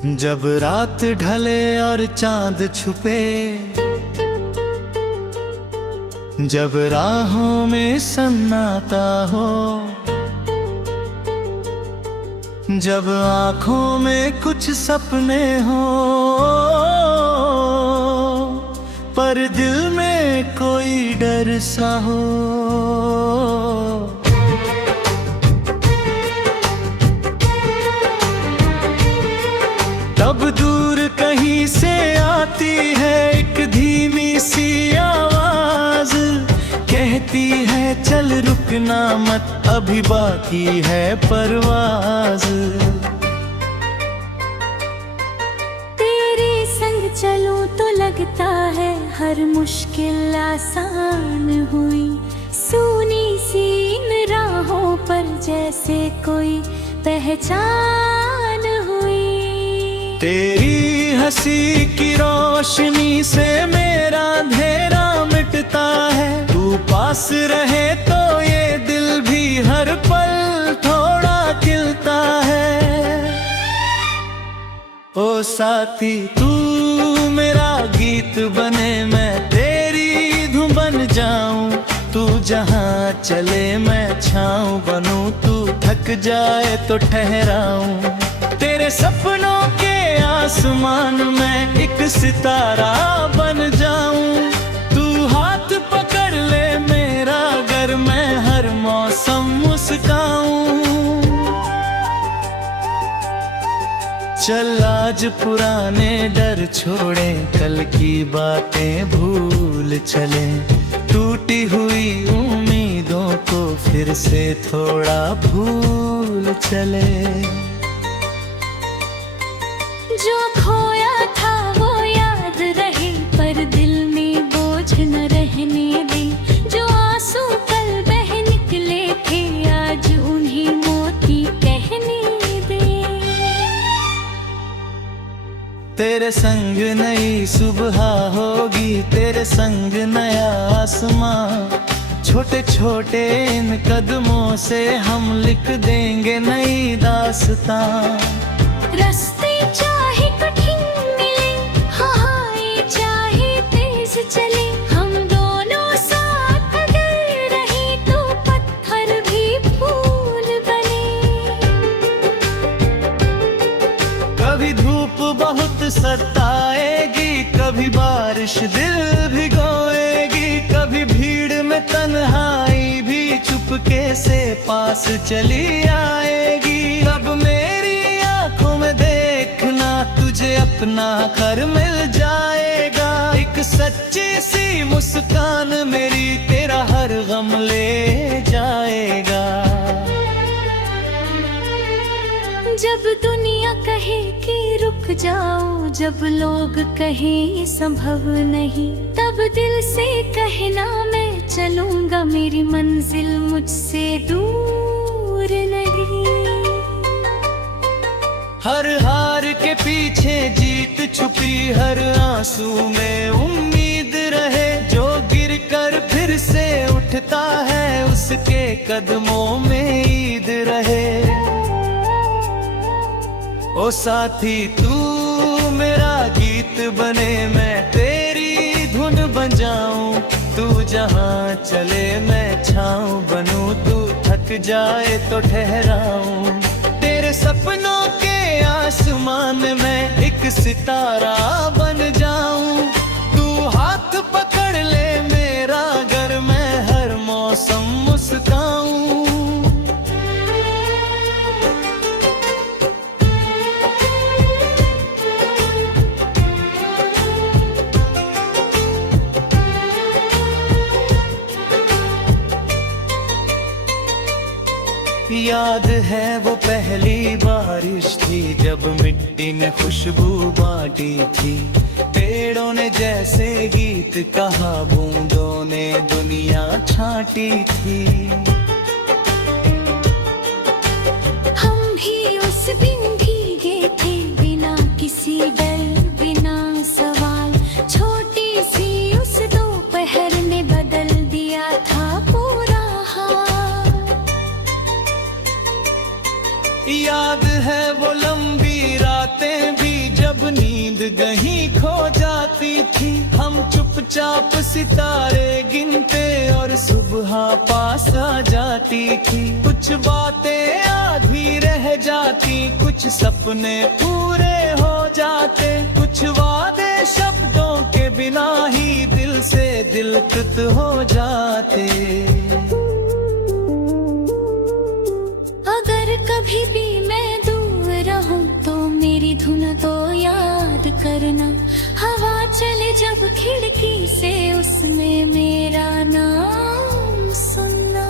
जब रात ढले और चांद छुपे, जब राहों में सन्नाटा हो, जब आँखों में कुछ सपने हो पर दिल में कोई डर सा हो। तब दूर कहीं से आती है एक धीमी सी आवाज, कहती है चल रुकना मत अभी बाकी है परवाज। तेरे संग चलूं तो लगता है हर मुश्किल आसान हुई, सूनी सी इन राहों पर जैसे कोई पहचान हुई। तेरी हंसी की रोशनी से मेरा अंधेरा मिटता है, तू पास रहे तो ये दिल भी हर पल थोड़ा खिलता है। ओ साथी तू मेरा गीत बने, मैं तेरी धुन बन जाऊं, तू जहां चले मैं छाऊं बनूं, तू थक जाए तो ठहराऊं। तेरे सपनों के आसमान में एक सितारा बन जाऊं, तू हाथ पकड़ ले मेरा अगर मैं हर मौसम मुस्काऊं। चल आज पुराने डर छोड़ें, कल की बातें भूल चलें, टूटी हुई उम्मीदों को फिर से थोड़ा भूल चले। जो खोया था वो याद रहे पर दिल में बोझ न रहने दे, जो आंसू कल बह निकले थे आज उन्हें मोती कहने दे। तेरे संग नई सुबह होगी, तेरे संग नया आसमां, छोटे छोटे इन कदमों से हम लिख देंगे नई दास्तां। रास्ते चाहे कठिन मिले, हाँ चाहे तेज चले, हम दोनों साथ अगर रहे तो पत्थर भी फूल बने। कभी धूप बहुत सताएगी, कभी बारिश दिल भिगोएगी, कभी भीड़ में तन्हाई भी चुपके से पास चली आएगी। तब मेरी आंखों में देखना तुझे अपना घर मिल जाएगा, एक सच्ची सी मुस्कान मेरी तेरा हर गम ले जाएगा। जब दुनिया कहे कि रुक जाओ, जब लोग कहे संभव नहीं, तब दिल से कहना मैं चलूंगा, मेरी मंजिल मुझसे दूर नहीं। हर हार के पीछे जीत छुपी, हर आंसू में उम्मीद रहे, जो गिर कर फिर से उठता है उसके कदमों में ईद रहे। ओ साथी तू मेरा गीत बने, मैं तेरी धुन बन जाऊं, तू जहां चले मैं छाऊं बनूं, तू थक जाए तो ठहराऊं। तेरे सपनों के आसमान में एक सितारा बन जाऊं, तू हाथ पकड़ ले मेरा अगर मैं हर मौसम मुस्काऊं। याद है वो पहली बारिश थी जब मिट्टी ने खुशबू बांटी थी, पेड़ों ने जैसे गीत कहा, बूंदों ने दुनिया छांटी थी। हम भी उस दिन भीगे थे बिना किसी डर बिना सवाल, छोटी सी उस दोपहर ने बदल दिया था पूरा हाल। याद है वो लंबी रातें भी थी। हम चुपचाप सितारे गिनते और सुबह पास आ जाती थी। कुछ बातें आधी रह जाती, कुछ सपने पूरे हो जाते, कुछ वादे शब्दों के बिना ही दिल से दिल तुत हो जाते। अगर कभी भी मैं दूर रहूं तो मेरी धुन तो याद करना। हवा चले जब खिड़की से उसमें मेरा नाम सुनना।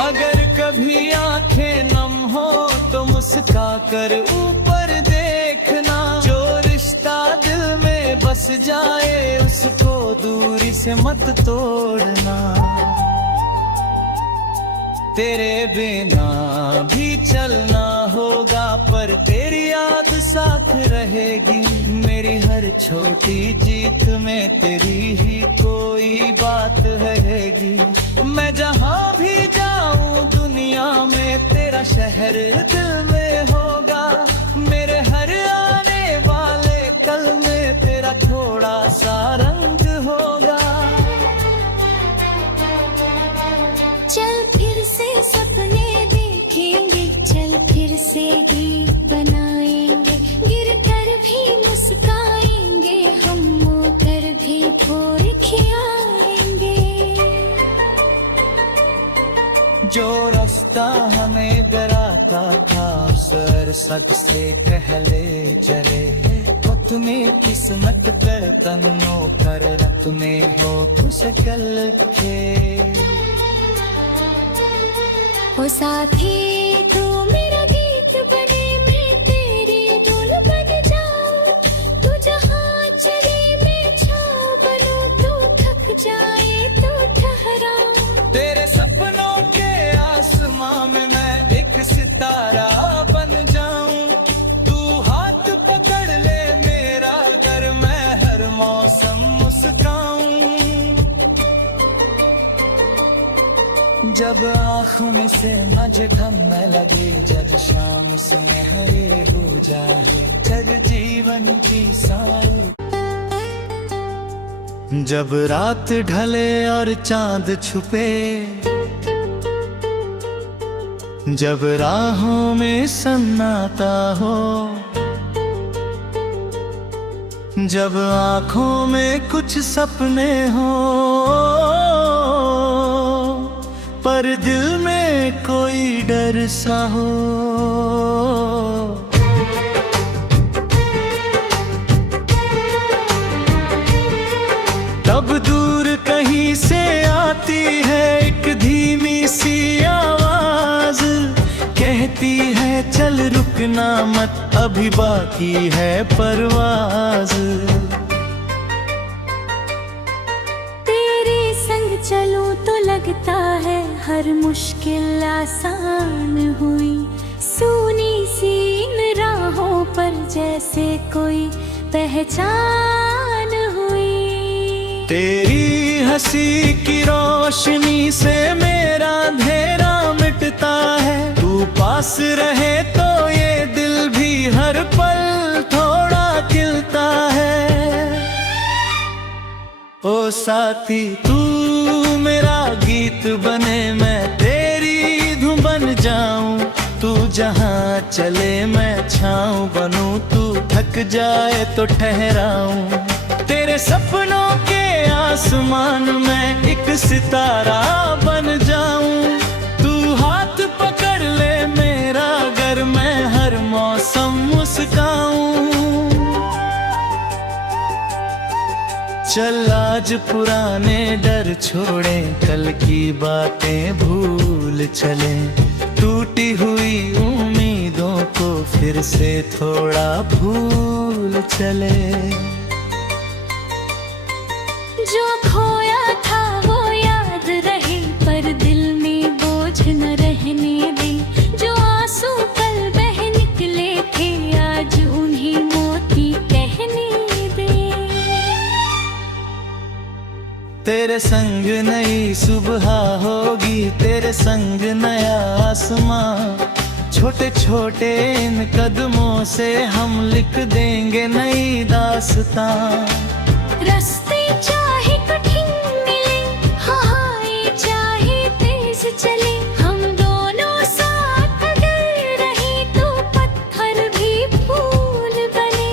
अगर कभी आंखें नम हो तो मुस्का कर ऊपर देखना। जो रिश्ता दिल में बस जाए उसको दूरी से मत तोड़ना। तेरे बिना भी चलना होगा पर तेरी याद साथ रहेगी। मेरी हर छोटी जीत में तेरी ही कोई बात रहेगी। मैं जहाँ भी जाऊँ दुनिया में तेरा शहर दिल में होगा। मेरे हर आने वाले कल में तेरा थोड़ा सा रंग होगा। चल फिर से सपने देखेंगे, चल फिर से गीत बनाएंगे। गिर कर भी मुस्काएंगे, हम कर भी भोर खियाएंगे। जो रास्ता हमें डराता था सर सच से पहले चले। तुम्हें किस्मत कर तन्नो कर तुम्हें हो खुश कल के। ओ साथी तू मेरा गीत बने, मैं तेरी धुन बन जाऊं। तू जहाँ चले मैं छाँव बनूं, तू थक जाए तो ठहराऊं। तेरे सपनों के आसमां में मैं एक सितारा बन जाऊं। तू हाथ पकड़ ले मेरा अगर मैं हर मौसम मुस्काऊं। जब आँखों से मझे थमने लगे, जब शाम सुनहरे हो जाए, जब जीवन की सारी। जब रात ढले और चांद छुपे, जब राहों में सन्नाटा हो, जब आँखों में कुछ सपने हो पर दिल में कोई डर सा हो। तब दूर कहीं से आती है एक धीमी सी आवाज, कहती है चल रुकना मत अभी बाकी है परवाज। तेरे संग चलूं तो लगता है हर मुश्किल आसान हुई। सूनी सी इन राहों पर जैसे कोई पहचान हुई। तेरी हंसी की रोशनी से मेरा अंधेरा मिटता है। तू पास रहे तो ये दिल भी हर पल थोड़ा खिलता है। ओ साथी तू मेरा गीत बने, मैं तेरी धुन बन जाऊं। तू जहाँ चले मैं छाँव बनूं, तू थक जाए तो ठहराऊं। तेरे सपनों के आसमान में एक सितारा बन जाऊं। तू हाथ पकड़ ले मेरा अगर मैं हर मौसम मुस्काऊं। चल आज पुराने डर छोड़ें, कल की बातें भूल चलें। टूटी हुई उम्मीदों को फिर से थोड़ा भूल चले। जो खोया था वो याद रहे पर दिल में बोझ न रहने दे। जो आंसू कल बह निकले थे आज उन्हें मोती कहने दे। तेरे संग नई सुबह होगी, तेरे संग नया आसमां। छोटे छोटे इन कदमों से हम लिख देंगे नई दास्तां। रास्ते चाहे कठिन मिले, हवाएं चाहे तेज चले, हम दोनों साथ अगर रहे तो पत्थर भी फूल बने।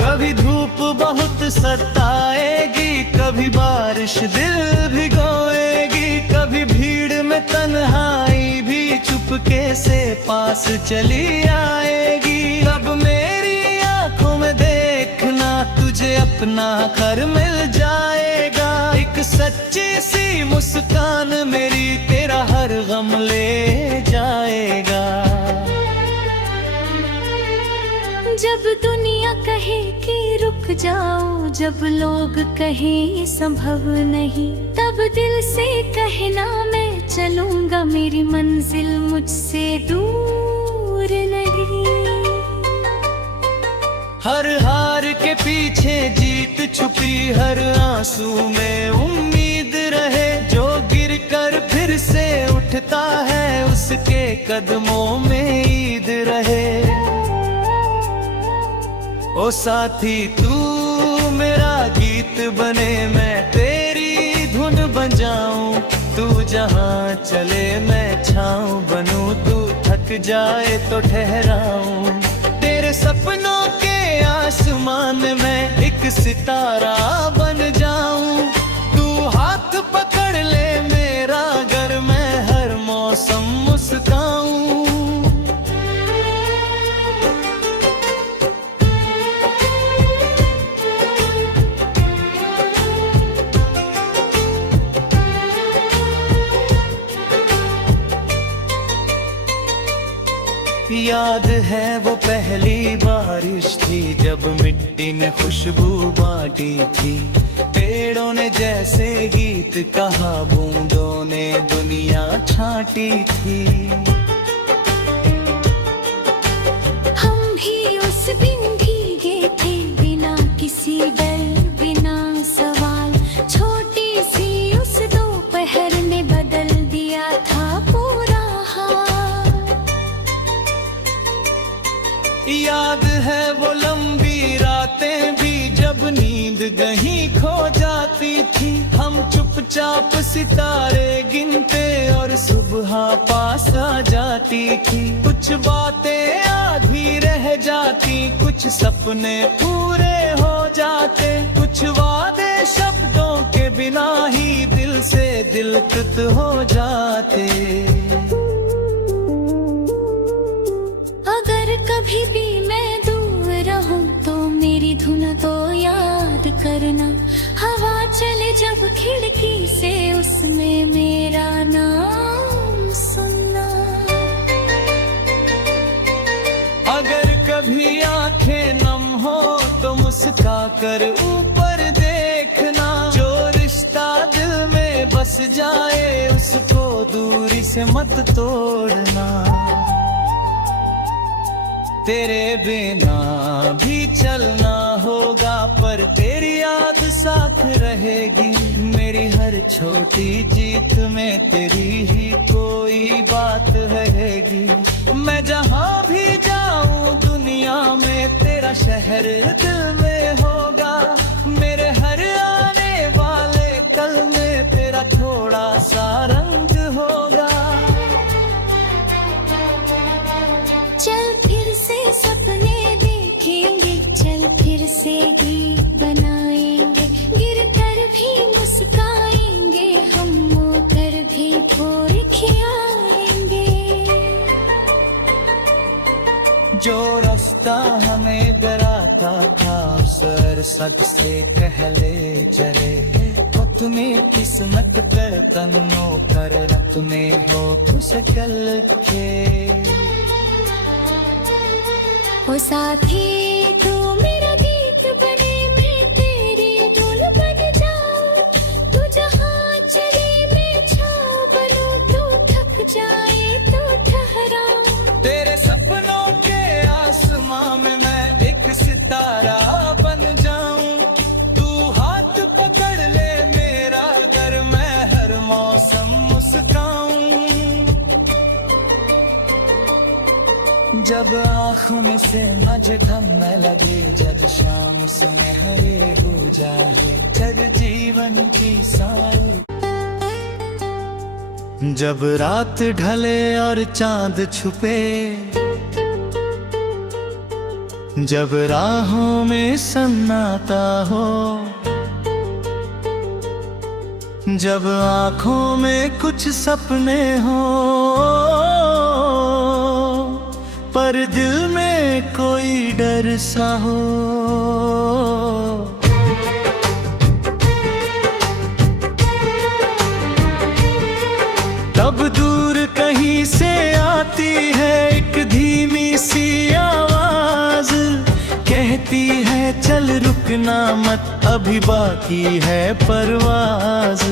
कभी धूप बहुत सताएगी, कभी बारिश दिल भिगोएगी, कभी भीड़ में तन्हाई भी चुपके से पास चली आएगी। अब मेरी आंखों में देखना, तुझे अपना घर मिल जाएगा। एक सच्ची सी मुस्कान मेरी तेरा हर गम ले जाएगा। जब दुनिया कहे कि रुक जाओ, जब लोग कहें संभव नहीं, तब दिल से कहना मैं चलूंगा, मेरी मंजिल मुझसे दूर नहीं। हर हार के पीछे जीत छुपी, हर आंसू में उम्मीद रहे। जो गिर कर फिर से उठता है, उसके कदमों में ईद रहे। ओ साथी तू मेरा गीत बने, मैं तेरी धुन बजाऊं। तू जहां चले मैं छाऊं बनूं, तू थक जाए तो ठहराऊं। तेरे सपनों के आसमान में एक सितारा बन जाऊं। तू हाथ पकड़ ले मेरा, अगर मैं हर मौसम मुस्काऊं। याद है वो पहली बारिश थी, जब मिट्टी ने खुशबू बांटी थी। पेड़ों ने जैसे गीत कहा, बूंदों ने दुनिया छांटी थी। हम भी उस दिन भीगे थे, बिना किसी डर बिना सवाल। छोटी सी उस दोपहर ने बदल दिया था पूरा हाल। याद है वो लंबी रातें भी, जब नींद कहीं खो जाती थी। हम चुपचाप सितारे गिनते और सुबह पास आ जाती थी। कुछ बातें आधी रह जाती, कुछ सपने पूरे हो जाते। कुछ वादे शब्दों के बिना ही दिल से दिल कृत हो जाते। अगर कभी भी मैं दूर रहूं तो मेरी धुन को याद करना। हवा चले जब खिड़की से, उसमें मेरा नाम सुनना। अगर कभी आंखें नम हो तो मुस्का कर ऊपर देखना। जो रिश्ता दिल में बस जाए, उसको दूरी से मत तोड़ना। तेरे बिना भी चलना होगा, पर तेरी याद साथ रहेगी। मेरी हर छोटी जीत में तेरी ही कोई बात रहेगी। मैं जहां भी जाऊं दुनिया में, तेरा शहर दिल में होगा। मेरे हर आने वाले कल में तेरा थोड़ा सा रंग होगा। चल फिर से सपने देखेंगे, चल फिर से गीत बनाएंगे। गिर कर भी मुस्काएंगे, हम मोकर भी भोर खियाएंगे। जो रास्ता हमें डराता था, सर सच से कह ले जरे। तुम्हें किस्मत कर तन्नो कर, तुम्हें हो खुशकल के। ओ साथी तू मेरा गीत बने, मैं तेरी धुन बन जाऊं। तू जहां चले मैं छाँव बनूं, तू थक जाए तो ठहराऊं। तेरे सपनों के आसमां में मैं एक सितारा बन जाऊं। तू हाथ पकड़ ले मेरा, अगर मैं हर मौसम मुस्काऊं। जब आँखों में से मुझे थमने लगे, जब शाम सुनहरे हो जाए, जब जीवन की सारी, जब रात ढले और चांद छुपे, जब राहों में सन्नाटा हो, जब आँखों में कुछ सपने हो, पर दिल में कोई डर सा हो। तब दूर कहीं से आती है एक धीमी सी आवाज, कहती है चल रुकना मत, अभी बाकी है परवाज।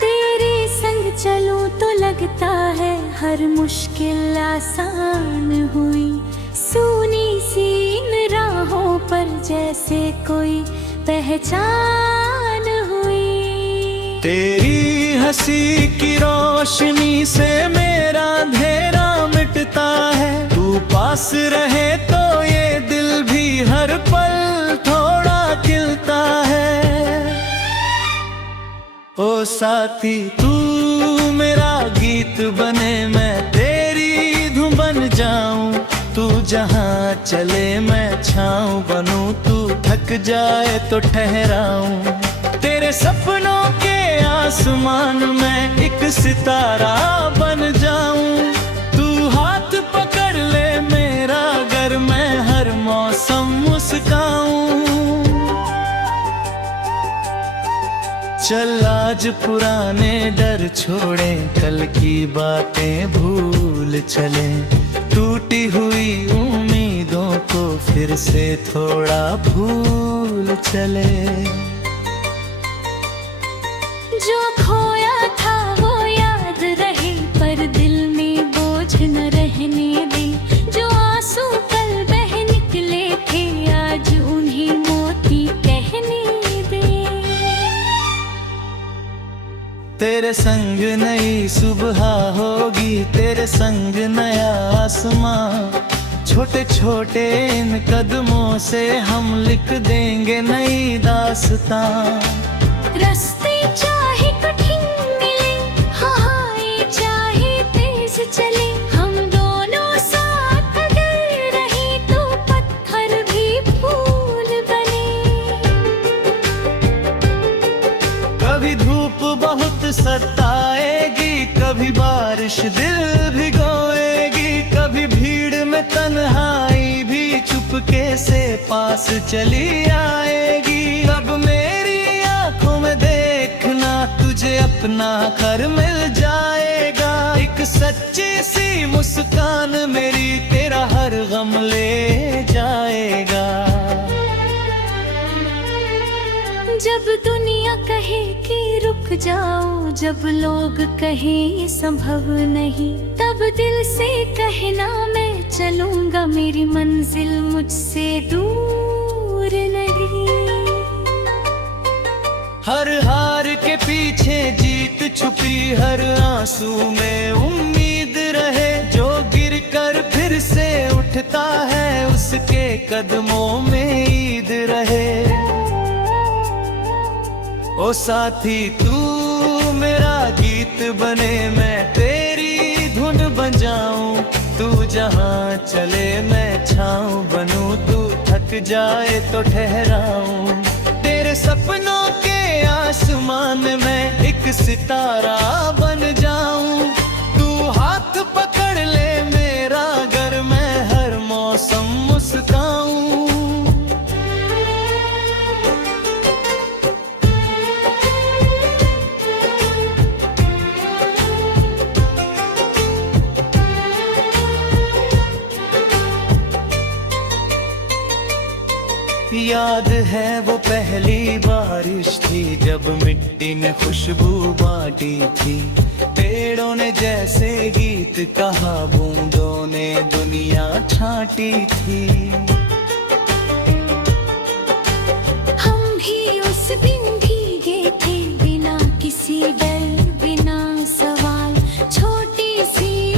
तेरे संग चलूं तो लगता है हर मुश्किल आसान हुई, सूनी सी इन राहों पर जैसे कोई पहचान हुई। तेरी हंसी की रोशनी से मेरा अंधेरा मिटता है, तू पास रहे तो ये दिल भी हर पल थोड़ा खिलता है। ओ साथी तू मेरा गीत बने, मैं तेरी धुन बन जाऊं, तू जहां चले मैं छाऊं बनूं, तू थक जाए तो ठहराऊं, तेरे सपनों के आसमान में एक सितारा बन जाऊं, तू हाथ पकड़ ले मेरा अगर मैं हर मौसम मुस्काऊं। चल आज पुराने डर छोड़ें, कल की बातें भूल चलें, टूटी हुई उम्मीदों को फिर से थोड़ा भूल चले। जो खोया था वो याद रहे, पर दिल में बोझ न रहने दे, जो आंसू कल बह निकले थे आज उन्हें मोती कहने दे। तेरे संग नई सुबह होगी, तेरे संग नया आसमां, छोटे छोटे इन कदमों से हम लिख देंगे नई दास्तां। रास्ते चाहे कठिन मिले, हवाएं चाहे तेज चले, हम दोनों साथ अगर रहे तो पत्थर भी फूल बने। कभी धूप बहुत सताएगी, कभी बारिश दिल भिगोएगी, कभी भीड़ में तन्हाई भी चुपके से पास चली आएगी। अब मेरी आंखों में देखना, तुझे अपना घर मिल जाएगा, एक सच्ची सी मुस्कान मेरी तेरा हर गम ले जाएगा। जब दुनिया कहे कि रुक जाओ, जब लोग कहें संभव नहीं, तब दिल से कहना मैं चलूंगा, मेरी मंजिल मुझसे दूर नहीं। हर हार के पीछे जीत छुपी, हर आंसू में उम्मीद रहे, जो गिर कर फिर से उठता है उसके कदमों में ईद रहे। ओ साथी तू मेरा गीत बने, मैं तेरी धुन बजाऊं, तू जहां चले मैं छाऊं बनूं, तू थक जाए तो ठहराऊं, तेरे सपनों के आसमान में एक सितारा बन जाऊं, तू हाथ पकड़ ले मेरा अगर मैं हर मौसम मुस्काऊं। याद है वो पहली बारिश थी, जब मिट्टी में खुशबू बांटी थी, पेड़ों ने जैसे गीत कहा, बूंदों ने दुनिया छांटी थी। हम भी उस दिन भीगे थे, बिना किसी डर बिना सवाल, छोटी सी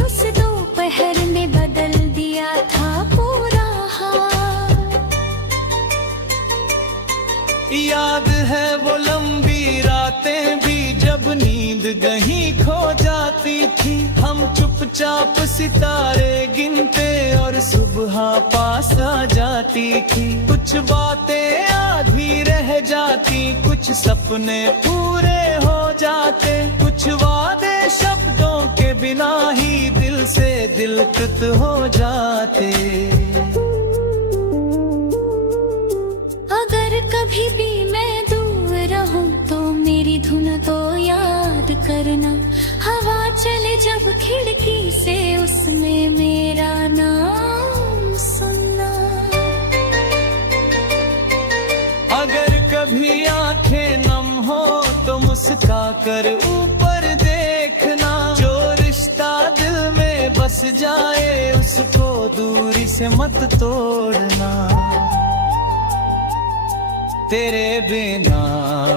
चुपचाप सितारे गिनते और सुबह पास आ जाती थी। कुछ बातें आधी रह जाती, कुछ सपने पूरे हो जाते, कुछ वादे शब्दों के बिना ही दिल से दिल कृत हो जाते। अगर कभी भी मैं दूर रहूं तो मेरी धुन को याद करना, हवा चले जब खिड़की से उसमें मेरा नाम सुनना। अगर कभी आंखें नम हो तो मुस्का कर ऊपर देखना, जो रिश्ता दिल में बस जाए उसको दूरी से मत तोड़ना। तेरे बिना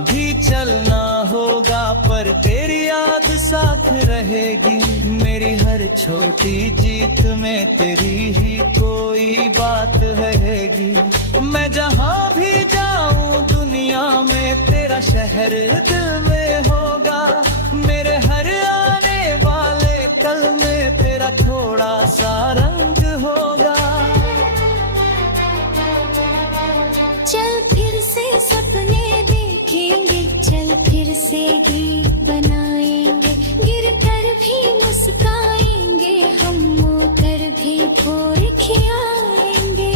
भी चलना होगा पर तेरी याद साथ रहेगी। मेरी हर छोटी जीत में तेरी ही कोई बात रहेगी। मैं जहाँ भी जाऊँ दुनिया में तेरा शहर दिल में होगा। मेरे हर आने वाले कल में तेरा थोड़ा सा रंग होगा। चल फिर से सपने देखेंगे, चल फिर से गीत बनाएंगे, गिर कर भी मुस्काएंगे, हम होकर भी भोर खियाएंगे।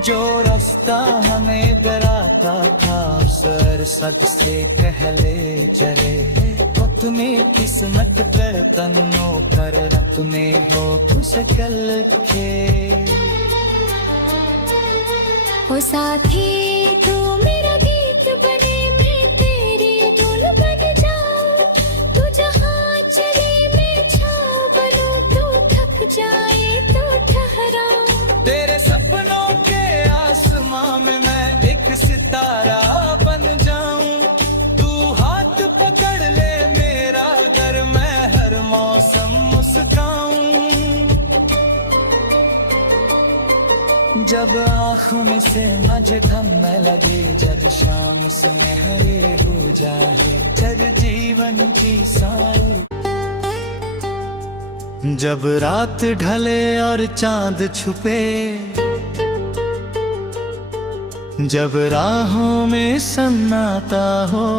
जो रास्ता हमें डराता था सर सच से पहले चले, तुम्हें किस्मत कर तन्नो कर तुम्हें हो खुश कल के। ओ साथी तू मेरा गीत बने, मैं तेरी धुन बन जाऊं। तू जहाँ चले मैं छाँव बनूं, तू थक जाए तो ठहराऊं। तेरे सपनों के आसमां में मैं एक सितारा बन जाऊं। तू हाथ पकड़ ले मेरा अगर मैं हर मौसम मुस्काऊं। जब आँखों में से मुझे थमने लगे, जब शाम उसमें हरे हो जाए, जब जीवन की सारी। जब रात ढले और चांद छुपे, जब राहों में सन्नाटा हो,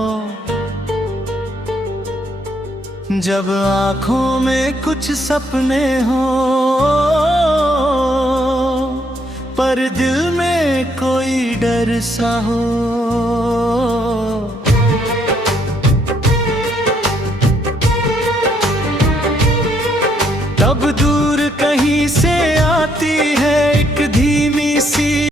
जब आँखों में कुछ सपने हो पर दिल में कोई डर सा हो।